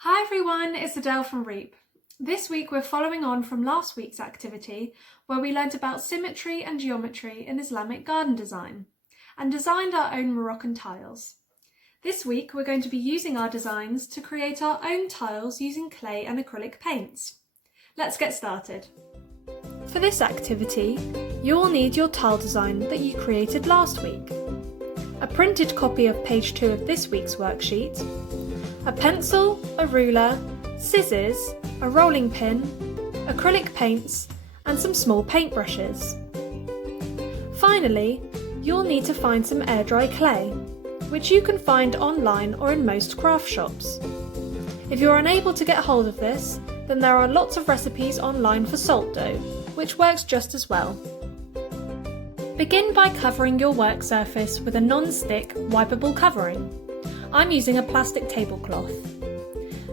Hi everyone, it's Adele from REEP. This week we're following on from last week's activity where we learnt about symmetry and geometry in Islamic garden design and designed our own Moroccan tiles. This week we're going to be using our designs to create our own tiles using clay and acrylic paints. Let's get started. For this activity, you'll need your tile design that you created last week, a printed copy of page 2 of this week's worksheet, a pencil, a ruler, scissors, a rolling pin, acrylic paints, and some small paintbrushes. Finally, you'll need to find some air dry clay, which you can find online or in most craft shops. If you're unable to get hold of this, then there are lots of recipes online for salt dough, which works just as well. Begin by covering your work surface with a non-stick, wipeable covering. I'm using a plastic tablecloth.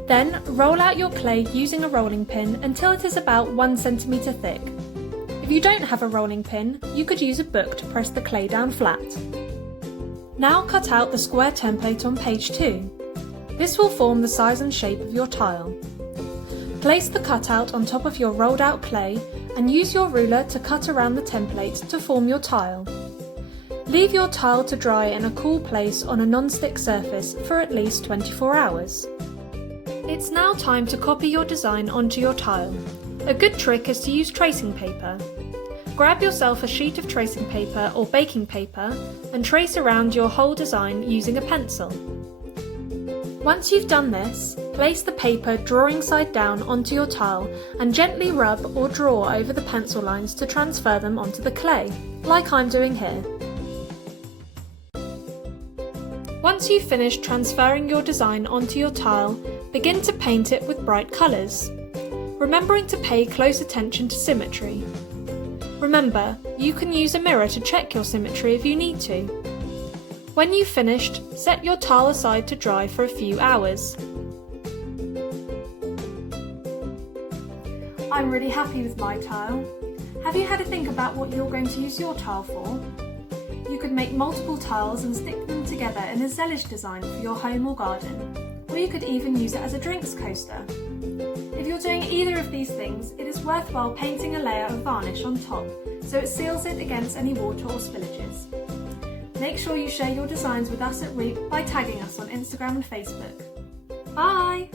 Then roll out your clay using a rolling pin until it is about 1 centimetre thick. If you don't have a rolling pin, you could use a book to press the clay down flat. Now cut out the square template on page 2. This will form the size and shape of your tile. Place the cutout on top of your rolled out clay and use your ruler to cut around the template to form your tile. Leave your tile to dry in a cool place on a non-stick surface for at least 24 hours. It's now time to copy your design onto your tile. A good trick is to use tracing paper. Grab yourself a sheet of tracing paper or baking paper and trace around your whole design using a pencil. Once you've done this, place the paper drawing side down onto your tile and gently rub or draw over the pencil lines to transfer them onto the clay, like I'm doing here. Once you've finished transferring your design onto your tile, begin to paint it with bright colours, remembering to pay close attention to symmetry. Remember, you can use a mirror to check your symmetry if you need to. When you've finished, set your tile aside to dry for a few hours. I'm really happy with my tile. Have you had a think about what you're going to use your tile for? You could make multiple tiles and stick them together in a zellige design for your home or garden, or you could even use it as a drinks coaster. If you're doing either of these things, it is worthwhile painting a layer of varnish on top so it seals it against any water or spillages. Make sure you share your designs with us at REEP by tagging us on Instagram and Facebook. Bye!